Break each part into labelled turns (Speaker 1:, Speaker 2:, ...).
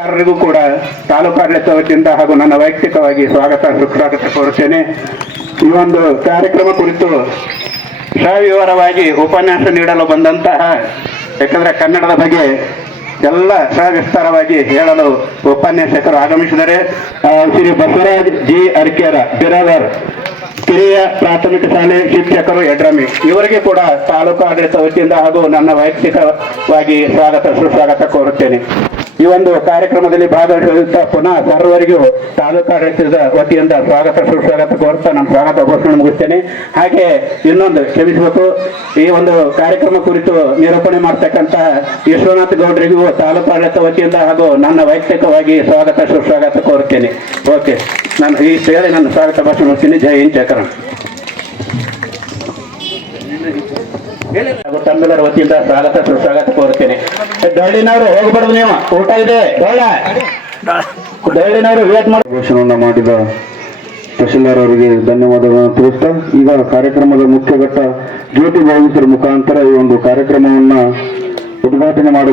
Speaker 1: ಎಲ್ಲರಿಗೂ ಕೂಡ ತಾಲೂಕಾಡಳಿತ ವತಿಯಿಂದ ಹಾಗೂ ನನ್ನ ವೈಯಕ್ತಿಕವಾಗಿ ಸ್ವಾಗತ ಸುಸ್ವಾಗತ ಕೋರುತ್ತೇನೆ. ಈ ಒಂದು ಕಾರ್ಯಕ್ರಮ ಕುರಿತು ಸವಿವರವಾಗಿ ಉಪನ್ಯಾಸ ನೀಡಲು ಬಂದಂತಹ, ಯಾಕಂದ್ರೆ ಕನ್ನಡದ ಬಗ್ಗೆ ಎಲ್ಲ ಸವಿಸ್ತಾರವಾಗಿ ಹೇಳಲು ಉಪನ್ಯಾಸಕರು ಆಗಮಿಸಿದರೆ ಶ್ರೀ ಬಸವರಾಜ್ ಜಿ. ಅರ್ಕೇರ, ಬಿರಾದರ್ ಕಿರಿಯ ಪ್ರಾಥಮಿಕ ಶಾಲೆ ಶಿಕ್ಷಕರು ಯಡ್ರಮಿ ಇವರಿಗೆ ಕೂಡ ತಾಲೂಕು ಆಡಳಿತ ವತಿಯಿಂದ ಹಾಗೂ ನನ್ನ ವೈಯಕ್ತಿಕವಾಗಿ ಸ್ವಾಗತ, ಸುಸ್ವಾಗತ ಕೋರುತ್ತೇನೆ. ಈ ಒಂದು ಕಾರ್ಯಕ್ರಮದಲ್ಲಿ ಭಾಗವಹಿಸಿದ ಪುನಃ ಸರ್ವರಿಗೂ ತಾಲೂಕು ಆಡಳಿತದ ವತಿಯಿಂದ ಸ್ವಾಗತ, ಸುಸ್ವಾಗತ ಕೋರ್ತಾ ನಾನು ಸ್ವಾಗತ ಘೋಷಣೆ ಮುಗಿಸ್ತೇನೆ. ಹಾಗೆ ಇನ್ನೊಂದು ಕ್ಷಮಿಸಬೇಕು. ಈ ಒಂದು ಕಾರ್ಯಕ್ರಮ ಕುರಿತು ನಿರೂಪಣೆ ಮಾಡ್ತಕ್ಕಂತಹ ವಿಶ್ವನಾಥ್ ಗೌಡರಿಗೂ ತಾಲೂಕು ಆಡಳಿತ ವತಿಯಿಂದ ಹಾಗೂ ನನ್ನ ವೈಯಕ್ತಿಕವಾಗಿ ಸ್ವಾಗತ, ಸುಸ್ವಾಗತ ಕೋರುತ್ತೇನೆ. ಓಕೆ. ನಾನು ಈ ಹೇಳಿ ನನ್ನ ಸ್ವಾಗತ ಭಾಷಣ ಮಾಡ್ತೀನಿ ಜೈ ಹಿಂದ್ ಹಾಗೂ ತಮ್ಮೆಲ್ಲರ ವತಿಯಿಂದ ಸ್ವಾಗತ ಸುಸ್ವಾಗತ ಕೋರ್ತೇನೆ ಡೊಳ್ಳಿನವರು ಹೋಗ್ಬಾರ್ದು ನೀವು. ಊಟ ಇದೆ. ಡೊಳ್ಳ. ಡೊಳ್ಳಿನವರು ವೇಟ್ ಮಾಡಿ.
Speaker 2: ಘೋಷಣೆಯನ್ನ ಮಾಡಿದ ತಹಶೀಲ್ದಾರ್ ಅವರಿಗೆ ಧನ್ಯವಾದಗಳನ್ನು ತಿಳಿಸ್ತಾ ಈಗ ಕಾರ್ಯಕ್ರಮದ ಮುಖ್ಯ ಘಟ್ಟ ಜ್ಯೋತಿ ಭಾವಿಸರ ಮುಖಾಂತರ ಈ ಒಂದು ಕಾರ್ಯಕ್ರಮವನ್ನ ಉದ್ಘಾಟನೆ ಮಾಡಿ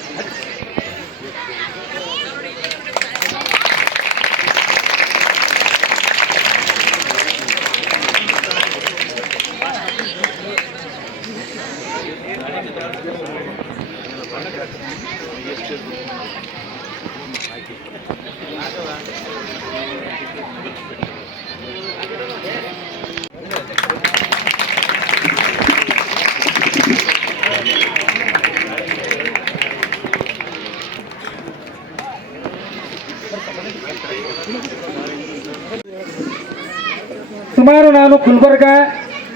Speaker 3: ಸುಮಾರು ನಾನು ಗುಲ್ಬರ್ಗ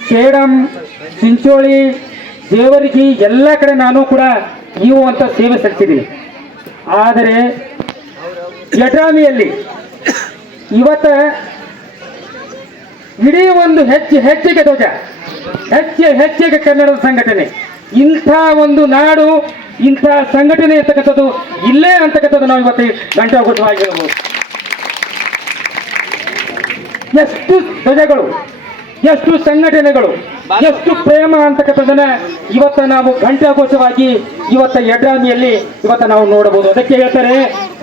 Speaker 3: ಸೇಡಂ, ಚಿಂಚೋಳಿ, ದೇವರಿಗೆ ಎಲ್ಲ ಕಡೆ ನಾನು ಕೂಡ ನೀವು ಅಂತ ಸೇವೆ ಸಲ್ಲಿಸಿದ್ದೀನಿ. ಆದರೆ ಯಡ್ರಾಮಿಯಲ್ಲಿ ಇವತ್ತ ಇಡೀ ಒಂದು ಹೆಜ್ಜೆ ಹೆಚ್ಚಿಗೆ ಧ್ವಜ ಹೆಜ್ಜೆ ಹೆಚ್ಚಿಗೆ ಕನ್ನಡದ ಸಂಘಟನೆ, ಇಂಥ ಒಂದು ನಾಡು, ಇಂಥ ಸಂಘಟನೆ ಇರ್ತಕ್ಕಂಥದ್ದು ಇಲ್ಲೇ ಅಂತಕ್ಕಂಥದ್ದು ನಾವು ಇವತ್ತು ಗಂಟಾಘೋಷವಾಗಿರಬಹುದು ಎಷ್ಟು ಧ್ವಜಗಳು, ಎಷ್ಟು ಸಂಘಟನೆಗಳು, ಎಷ್ಟು ಪ್ರೇಮ ಅಂತಕ್ಕಂಥದ್ದನ್ನ ಇವತ್ತ ನಾವು ಘಂಟಾಘೋಷವಾಗಿ ಇವತ್ತ ಯಡ್ರಾಮಿಯಲ್ಲಿ ಇವತ್ತ ನಾವು ನೋಡಬಹುದು. ಅದಕ್ಕೆ ಹೇಳ್ತಾರೆ,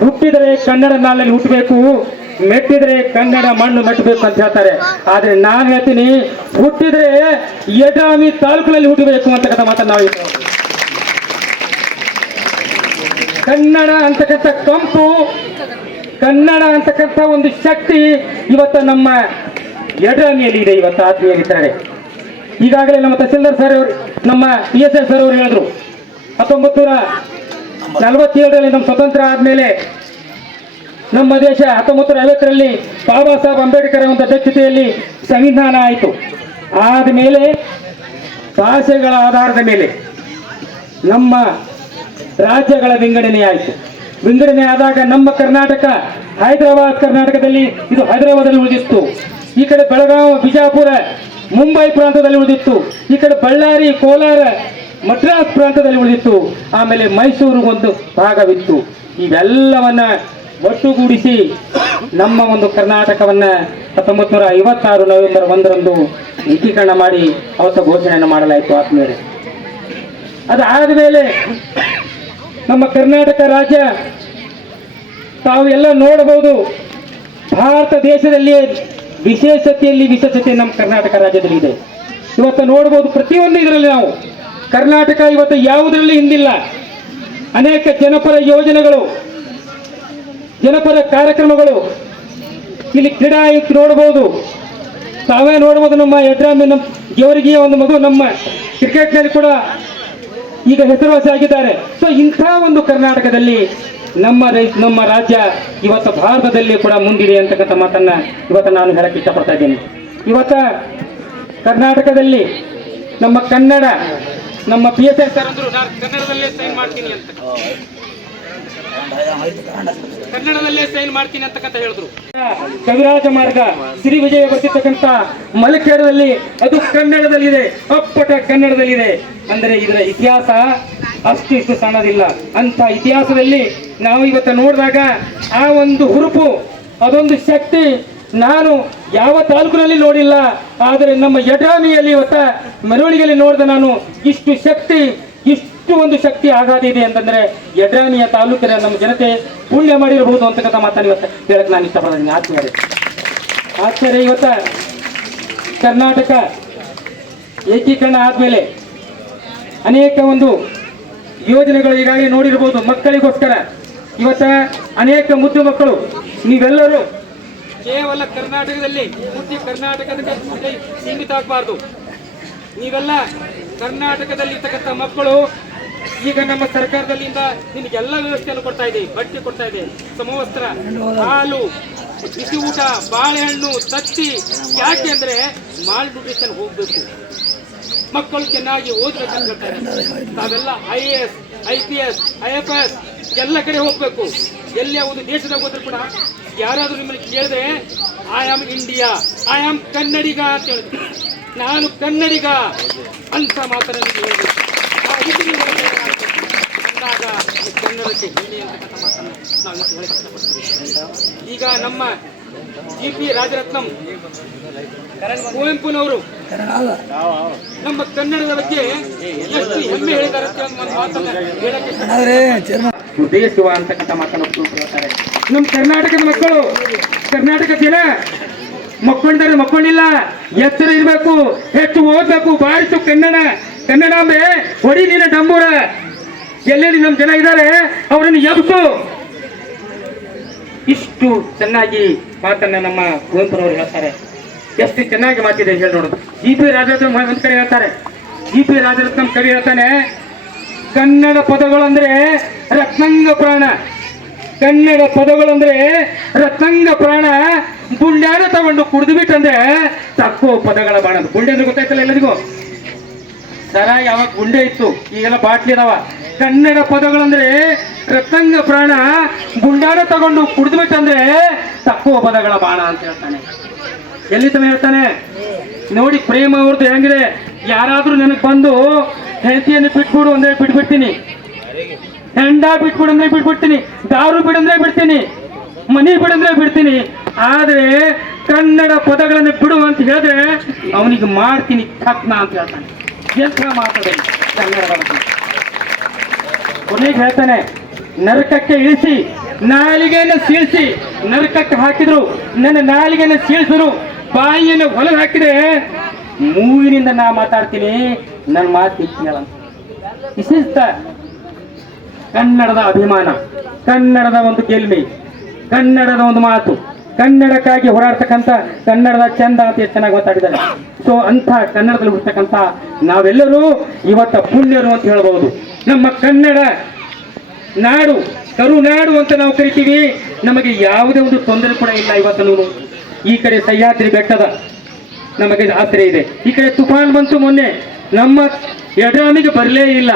Speaker 3: ಹುಟ್ಟಿದರೆ ಕನ್ನಡ ನಾಳಲ್ಲಿ ಹುಟ್ಟಬೇಕು, ಮೆಟ್ಟಿದ್ರೆ ಕನ್ನಡ ಮಣ್ಣು ಮೆಟ್ಟಬೇಕು ಅಂತ ಹೇಳ್ತಾರೆ. ಆದ್ರೆ ನಾನು ಹೇಳ್ತೀನಿ, ಹುಟ್ಟಿದ್ರೆ ಯಡ್ರಾಮಿ ತಾಲೂಕಿನಲ್ಲಿ ಹುಟ್ಟಬೇಕು ಅಂತಕ್ಕಂಥ ಮಾತನ್ನ ನಾವು ಕನ್ನಡ ಅಂತಕ್ಕಂಥ ಕಂಪು ಕನ್ನಡ ಅಂತಕ್ಕಂಥ ಒಂದು ಶಕ್ತಿ ಇವತ್ತು ನಮ್ಮ ಯಡ್ರಾಮಿಯಲ್ಲಿ ಇದೆ, ಇವತ್ತು ಆತ್ಮೀಯ ಮಿತ್ರರೇ ಈಗಾಗಲೇ ನಮ್ಮ ತಹಸೀಲ್ದಾರ್ ಸರ್ ಅವರು, ನಮ್ಮ ಪಿ ಎಸ್ ಎಸ್ ಸರ್ ಅವರು ಹೇಳಿದ್ರು. ಹತ್ತೊಂಬತ್ತು ನೂರ ನಲವತ್ತೇಳರಲ್ಲಿ ನಮ್ಮ ಸ್ವತಂತ್ರ ಆದಮೇಲೆ ನಮ್ಮ ದೇಶ ಹತ್ತೊಂಬತ್ತು ನೂರ ಐವತ್ತರಲ್ಲಿ ಬಾಬಾ ಸಾಹೇಬ್ ಅಂಬೇಡ್ಕರ್ ಅವರ ಅಧ್ಯಕ್ಷತೆಯಲ್ಲಿ ಸಂವಿಧಾನ ಆಯಿತು. ಆದಮೇಲೆ ಭಾಷೆಗಳ ಆಧಾರದ ಮೇಲೆ ನಮ್ಮ ರಾಜ್ಯಗಳ ವಿಂಗಡಣೆ ಆಯಿತು. ವಿಂಗಡಣೆ ಆದಾಗ ನಮ್ಮ ಕರ್ನಾಟಕ, ಹೈದರಾಬಾದ್ ಕರ್ನಾಟಕದಲ್ಲಿ ಇದು ಹೈದರಾಬಾದಲ್ಲಿ ಉಳಿದಿತ್ತು. ಈ ಕಡೆ ಬೆಳಗಾವಿ, ಬಿಜಾಪುರ, ಮುಂಬೈ ಪ್ರಾಂತದಲ್ಲಿ ಉಳಿದಿತ್ತು. ಈ ಕಡೆ ಬಳ್ಳಾರಿ, ಕೋಲಾರ, ಮದ್ರಾಸ್ ಪ್ರಾಂತದಲ್ಲಿ ಉಳಿದಿತ್ತು. ಆಮೇಲೆ ಮೈಸೂರು ಒಂದು ಭಾಗವಿತ್ತು. ಇವೆಲ್ಲವನ್ನ ಒಟ್ಟುಗೂಡಿಸಿ ನಮ್ಮ ಒಂದು ಕರ್ನಾಟಕವನ್ನ ಹತ್ತೊಂಬತ್ತು ನೂರ ಐವತ್ತಾರು ನವೆಂಬರ್ ಒಂದರಂದು ಏಕೀಕರಣ ಮಾಡಿ, ಅವತ್ತು ಘೋಷಣೆಯನ್ನು ಮಾಡಲಾಯಿತು ಆತ್ಮೀಯರೇ. ಅದಾದ ಮೇಲೆ ನಮ್ಮ ಕರ್ನಾಟಕ ರಾಜ್ಯ ತಾವು ಎಲ್ಲ ನೋಡಬಹುದು. ಭಾರತ ದೇಶದಲ್ಲಿ ವಿಶೇಷತೆಯಲ್ಲಿ ವಿಶೇಷತೆ ನಮ್ಮ ಕರ್ನಾಟಕ ರಾಜ್ಯದಲ್ಲಿ ಇದೆ. ಇವತ್ತು ನೋಡಬಹುದು ಪ್ರತಿಯೊಂದು ಇದರಲ್ಲಿ ನಾವು. ಕರ್ನಾಟಕ ಇವತ್ತು ಯಾವುದರಲ್ಲಿ ಹಿಂದಿಲ್ಲ. ಅನೇಕ ಜನಪರ ಯೋಜನೆಗಳು, ಜನಪರ ಕಾರ್ಯಕ್ರಮಗಳು ಇಲ್ಲಿ ಕ್ರೀಡಾ ಆಯುಕ್ತ ನೋಡಬಹುದು. ತಾವೇ ನೋಡಬಹುದು ನಮ್ಮ ಯಡ್ರಾಮಿ ನಮ್ಮ ಜೋರಿಗೆ ಒಂದು ಮಗು ನಮ್ಮ ಕ್ರಿಕೆಟ್ನಲ್ಲಿ ಕೂಡ ಈಗ ಹೆಸರುವಾಸಿ ಆಗಿದ್ದಾರೆ. ಸೊ ಇಂಥ ಒಂದು ಕರ್ನಾಟಕದಲ್ಲಿ ನಮ್ಮ ನಮ್ಮ ರಾಜ್ಯ ಇವತ್ತು ಭಾರತದಲ್ಲಿ ಕೂಡ ಮುಂದಿದೆ ಅಂತಕ್ಕಂಥ ಮಾತನ್ನ ಇವತ್ತು ನಾನು ಹೇಳಕ್ಕೆ ಇಷ್ಟಪಡ್ತಾ ಇದ್ದೀನಿ. ಇವತ್ತ ಕರ್ನಾಟಕದಲ್ಲಿ ನಮ್ಮ ಕನ್ನಡ, ನಮ್ಮ ಪಿ ಎಸ್ ಎಸ್ ನಾನು ಕನ್ನಡದಲ್ಲೇ ಸೈನ್ ಮಾಡ್ತೀನಿ ಅಂತ. ಕನ್ನಡದಲ್ಲೇ ಸೈನ್ ಮಾಡ್ತೀನಿ ಅಂತಕ್ಕಂತ ಹೇಳಿದ್ರು. ಕವಿರಾಜ ಮಾರ್ಗ, ಶ್ರೀ ವಿಜಯ ಬರ್ತಿರ್ತಕ್ಕಂತ ಮಲಕೇರದಲ್ಲಿ ಅದು ಕನ್ನಡದಲ್ಲಿದೆ, ಅಪ್ಪಟ ಕನ್ನಡದಲ್ಲಿದೆ. ಅಂದರೆ ಇದರ ಇತಿಹಾಸ ಅಷ್ಟು ಇಷ್ಟು ಸಣ್ಣದಿಲ್ಲ. ಅಂತ ಇತಿಹಾಸದಲ್ಲಿ ನಾವು ಇವತ್ತು ನೋಡಿದಾಗ ಆ ಒಂದು ಹುರುಪು, ಅದೊಂದು ಶಕ್ತಿ ನಾನು ಯಾವ ತಾಲೂಕಿನಲ್ಲಿ ನೋಡಿಲ್ಲ. ಆದರೆ ನಮ್ಮ ಯಡ್ರಾಮಿಯಲ್ಲಿ ಇವತ್ತ ಮೆರವಣಿಗೆಯಲ್ಲಿ ನೋಡಿದ ನಾನು ಇಷ್ಟು ಶಕ್ತಿ, ಇಷ್ಟು ಒಂದು ಶಕ್ತಿ ಆಘಾತ ಇದೆ ಅಂತಂದ್ರೆ ಯಡ್ರಾಣಿಯ ತಾಲೂಕಿನ ನಮ್ಮ ಜನತೆ ಪುಣ್ಯ ಮಾಡಿರಬಹುದು ಅಂತಕ್ಕಂಥ ಮಾತನ್ನು ಇವತ್ತು ಹೇಳಕ್ ನಾನು ಇಷ್ಟಪಡ್ತೀನಿ. ಆತ್ಮೀಯರೇ ಆಚಾರ್ಯ ಇವತ್ತ ಕರ್ನಾಟಕ ಏಕೀಕರಣ ಆದ್ಮೇಲೆ ಅನೇಕ ಒಂದು ಯೋಜನೆಗಳು ಈಗಾಗಲೇ ನೋಡಿರ್ಬೋದು ಮಕ್ಕಳಿಗೋಸ್ಕರ ಇವತ್ತ ಅನೇಕ ಮುದ್ದು ಮಕ್ಕಳು, ನೀವೆಲ್ಲರೂ ಕೇವಲ ಕರ್ನಾಟಕದಲ್ಲಿ ಹುಟ್ಟಿ ಕರ್ನಾಟಕದ ಸೀಮಿತ ಆಗಬಾರ್ದು ನೀವೆಲ್ಲ ಕರ್ನಾಟಕದಲ್ಲಿ ಇರ್ತಕ್ಕಂಥ ಮಕ್ಕಳು ಈಗ ನಮ್ಮ ಸರ್ಕಾರದಲ್ಲಿಂದ ನಿಮಗೆಲ್ಲ ವ್ಯವಸ್ಥೆಯನ್ನು ಕೊಡ್ತಾ ಇದೆ, ಬಟ್ಟೆ ಕೊಡ್ತಾ ಇದೆ, ಸಮವಸ್ತ್ರ, ಹಾಲು ಬಿಸಿ ಊಟ, ಬಾಳೆಹಣ್ಣು, ತತ್ತಿ, ಯಾಕೆ ಅಂದ್ರೆ ಮಾಲ್ ನ್ಯೂಟ್ರಿಷನ್ ಹೋಗ್ಬೇಕು. ಮಕ್ಕಳು ಚೆನ್ನಾಗಿ ಓದ್ಬೇಕಂತಾರೆ ಹೇಳ್ತಾರೆ ತಾವೆಲ್ಲ I A S I P S I F S ಎಲ್ಲ ಕಡೆ ಹೋಗ್ಬೇಕು. ಎಲ್ಲಿ ಒಂದು ದೇಶದಾಗ ಹೋದ್ರು ಕೂಡ ಯಾರಾದ್ರೂ ನಿಮ್ಮನ್ನು ಕೇಳಿದ್ರೆ I am India I am Kannadiga ಅಂತ ಹೇಳಿದ್ರು ನಾನು ಕನ್ನಡಿಗ ಅಂತ ಮಾತನ್ನು ಈ ಹೇಳಿ ಅಂತಕ್ಕಂಥ ಮಾತನ್ನು ನಾವು ಇವತ್ತು ಹೇಳಿ ಇಷ್ಟಪಡ್ತೀವಿ. ಈಗ ನಮ್ಮ ಜಿ ಪಿ ರಾಜರತ್ನಂ ಕುವೆಂಪುನವರು ನಮ್ಮ ಕನ್ನಡದ ಬಗ್ಗೆ ಎಷ್ಟು ಹೆಮ್ಮೆ ಹೇಳಿದ್ದಾರೆ ಅಂತ ಒಂದು ಮಾತನ್ನ ಹೇಳಕ್ಕೆ. ಉದ್ದೇಶಿಸುವ ಅಂತಕ್ಕಂಥ ಮಾತನ್ನು ಹೇಳ್ತಾರೆ ನಮ್ಮ ಕರ್ನಾಟಕದ ಮಕ್ಕಳು ಕರ್ನಾಟಕ ಜನ ಮಕ್ಕೊಂಡರೆ ಮಕ್ಕೊಂಡಿಲ್ಲ ಎತ್ತರ ಇರಬೇಕು ಹೆಚ್ಚು ಓದಬೇಕು ಬಾರಿಸು ಕನ್ನಡ ಕನ್ನಡಾಂಬೆ ಹೊಡಿ ನೀನ ಡಂಬೂರ ಎಲ್ಲೆಲ್ಲಿ ನಮ್ಮ ಜನ ಇದ್ದಾರೆ, ಅವರನ್ನು ಎಬ್ಸು ಇಷ್ಟು ಚೆನ್ನಾಗಿ ಮಾತನ್ನ ನಮ್ಮ ಕುವೆಂಪುರವರು ಹೇಳ್ತಾರೆ. ಎಷ್ಟು ಚೆನ್ನಾಗಿ ಮಾತಿದೆ ಹೇಳಿ ನೋಡು. ಜಿ ಪಿ ರಾಜರತ್ನ ಒಂದ್ ಕಡೆ ಹೇಳ್ತಾರೆ. ಜಿ ಪಿ ರಾಜರತ್ನ ಕವಿ ಹೇಳ್ತಾನೆ, ಕನ್ನಡ ಪದಗಳು ಅಂದ್ರೆ ರತ್ನಂಗ ಪ್ರಾಣ. ಕನ್ನಡ ಪದಗಳು ಅಂದ್ರೆ ರತ್ನಂಗ ಪ್ರಾಣ. ಗುಂಡ್ಯಾನ ತಗೊಂಡು ಕುಡಿದು ಬಿಟ್ಟಂದ್ರೆ ತಕ್ಕೋ ಪದಗಳ ಬಾಣ. ಗುಂಡೆ ಅಂದ್ರೆ ಗೊತ್ತಾಯ್ತಲ್ಲ ಎಲ್ಲರಿಗೂ? ಸರ ಯಾವಾಗ ಗುಂಡೆ ಇತ್ತು, ಈಗೆಲ್ಲ ಬಾಟ್ಲಿ ಅದಾವ. ಕನ್ನಡ ಪದಗಳಂದ್ರೆ ರತ್ನಂಗ ಪ್ರಾಣ ಗುಂಡಾಡ ತಗೊಂಡು ಕುಡಿದ್ಬಿಟ್ಟಂದ್ರೆ ತಕ್ಕುವ ಪದಗಳ ಬಾಣ ಅಂತ ಹೇಳ್ತಾನೆ. ಎಲ್ಲಿ ತನ ಹೇಳ್ತಾನೆ? ನೋಡಿ ಪ್ರೇಮ ಅವ್ರದ್ದು ಹೆಂಗಿದೆ? ಯಾರಾದ್ರೂ ನನಗೆ ಬಂದು ಹೆಂಡತಿಯನ್ನು ಬಿಟ್ಬಿಡು ಅಂದ್ರೆ ಬಿಟ್ಬಿಡ್ತೀನಿ. ಹೆಂಡ ಬಿಟ್ಬಿಡು ಅಂದ್ರೆ ಬಿಟ್ಬಿಡ್ತೀನಿ. ದಾರು ಬಿಡಂದ್ರೆ ಬಿಡ್ತೀನಿ. ಮನಿ ಬಿಡಂದ್ರೆ ಬಿಡ್ತೀನಿ. ಆದ್ರೆ ಕನ್ನಡ ಪದಗಳನ್ನ ಬಿಡು ಅಂತ ಹೇಳಿದ್ರೆ ಅವನಿಗೆ ಮಾಡ್ತೀನಿ ಕತ್ನ ಅಂತ ಹೇಳ್ತಾನೆ. ಎಂಥ ಮಾತಾಡಿ ಕನ್ನಡ ಕೊನೆಗೆ ಹೇಳ್ತಾನೆ, ನರಕಕ್ಕೆ ಇಳಿಸಿ, ನಾಲಿಗೆಯನ್ನು ಸೀಳಿಸಿ, ನರಕಕ್ಕೆ ಹಾಕಿದ್ರು. ನನ್ನ ನಾಲಿಗೆಯನ್ನು ಸೀಳಿಸಿದ್ರು, ಬಾಯಿಯನ್ನು ಹೊಲ ಹಾಕಿದ್ರೆ ಮೂವಿನಿಂದ ನಾ ಮಾತಾಡ್ತೀನಿ ನನ್ನ ಮಾತು ಕೇಳಂತ ಇಸಿಸ್ತ ಕನ್ನಡದ ಅಭಿಮಾನ, ಕನ್ನಡದ ಒಂದು ಗೆಲ್ಮೆ, ಕನ್ನಡದ ಒಂದು ಮಾತು, ಕನ್ನಡಕ್ಕಾಗಿ ಹೋರಾಡ್ತಕ್ಕಂಥ ಕನ್ನಡದ ಚಂದ ಅಂತ ಚೆನ್ನಾಗಿ ಮಾತಾಡಿದ್ದಾರೆ. ಸೊ ಅಂಥ ಕನ್ನಡದಲ್ಲಿ ಹುಡ್ತಕ್ಕಂಥ ನಾವೆಲ್ಲರೂ ಇವತ್ತ ಪುಣ್ಯರು ಅಂತ ಹೇಳ್ಬೋದು. ನಮ್ಮ ಕನ್ನಡ ನಾಡು ಕರುನಾಡು ಅಂತ ನಾವು ಕರಿತೀವಿ, ನಮಗೆ ಯಾವುದೇ ಒಂದು ತೊಂದರೆ ಕೂಡ ಇಲ್ಲ ಇವತ್ತು ಈ ಕಡೆ ಸಹ್ಯಾದ್ರಿ ಬೆಟ್ಟದ ನಮಗೆ ಆಸರೆ ಇದೆ. ಈ ಕಡೆ ತುಫಾನ್ ಬಂತು ಮೊನ್ನೆ, ನಮ್ಮ ಎಡರಾಮಿಗೆ ಬರಲೇ ಇಲ್ಲ.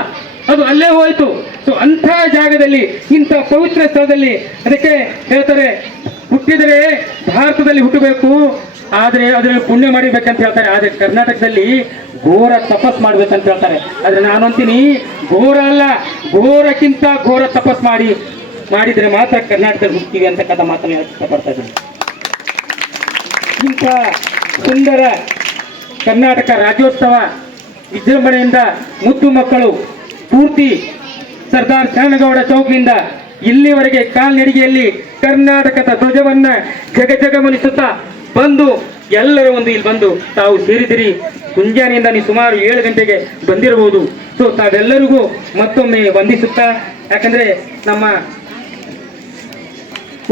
Speaker 3: ಅದು ಅಲ್ಲೇ ಹೋಯಿತು. ಸೊ ಅಂಥ ಜಾಗದಲ್ಲಿ, ಇಂಥ ಪವಿತ್ರ ಸ್ಥಳದಲ್ಲಿ ಅದಕ್ಕೆ ಹೇಳ್ತಾರೆ, ಹುಟ್ಟಿದರೆ ಭಾರತದಲ್ಲಿ ಹುಟ್ಟಬೇಕು, ಆದರೆ ಅದರಲ್ಲಿ ಪುಣ್ಯ ಮಾಡಿಬೇಕಂತ ಹೇಳ್ತಾರೆ. ಆದರೆ ಕರ್ನಾಟಕದಲ್ಲಿ ಘೋರ ತಪಸ್ ಮಾಡ್ಬೇಕಂತ ಹೇಳ್ತಾರೆ. ಆದ್ರೆ ನಾನು ಅಂತೀನಿ ಘೋರ ಅಲ್ಲ, ಘೋರಕ್ಕಿಂತ ಘೋರ ತಪಸ್ ಮಾಡಿ, ಮಾಡಿದ್ರೆ ಮಾತ್ರ ಕರ್ನಾಟಕದಲ್ಲಿ ಹುಡ್ತೀವಿ ಅಂತಕ್ಕಂಥ ಮಾತನ್ನು ಹೇಳಕ್ ಇಷ್ಟಪಡ್ತಾ ಇದ್ದೀನಿ. ಇಂಥ ಸುಂದರ ಕರ್ನಾಟಕ ರಾಜ್ಯೋತ್ಸವ ವಿಜೃಂಭಣೆಯಿಂದ ಮುದ್ದು ಮಕ್ಕಳು ಪೂರ್ತಿ ಸರ್ದಾರ್ ಶರಣಗೌಡ ಚೌಕ್ನಿಂದ ಇಲ್ಲಿವರೆಗೆ ಕಾಲ್ನಡಿಗೆಯಲ್ಲಿ ಕರ್ನಾಟಕದ ಧ್ವಜವನ್ನ ಜಗ ಜಗಮನಿಸುತ್ತಾ ಬಂದು ಎಲ್ಲರೂ ಒಂದು ಇಲ್ಲಿ ಬಂದು ತಾವು ಸೇರಿದಿರಿ. ಮುಂಜಾನೆಯಿಂದ ನೀವು ಸುಮಾರು ಏಳು ಗಂಟೆಗೆ ಬಂದಿರಬಹುದು ಸೊ ತಾವೆಲ್ಲರಿಗೂ ಮತ್ತೊಮ್ಮೆ ವಂದಿಸುತ್ತಾ, ಯಾಕಂದ್ರೆ ನಮ್ಮ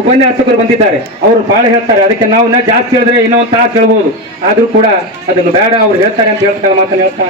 Speaker 3: ಉಪನ್ಯಾಸಕರು ಬಂದಿದ್ದಾರೆ. ಅವರು ಭಾಳ ಹೇಳ್ತಾರೆ, ಅದಕ್ಕೆ ನಾವು ಜಾಸ್ತಿ ಹೇಳಿದ್ರೆ ಇನ್ನೊಂದು ತಾಸು ಹೇಳ್ಬೋದು. ಆದ್ರೂ ಕೂಡ ಅದನ್ನು ಬೇಡ, ಅವ್ರು ಹೇಳ್ತಾರೆ ಅಂತ ಹೇಳ್ತಾರೆ ಮಾತನ್ನು ಹೇಳ್ತಾ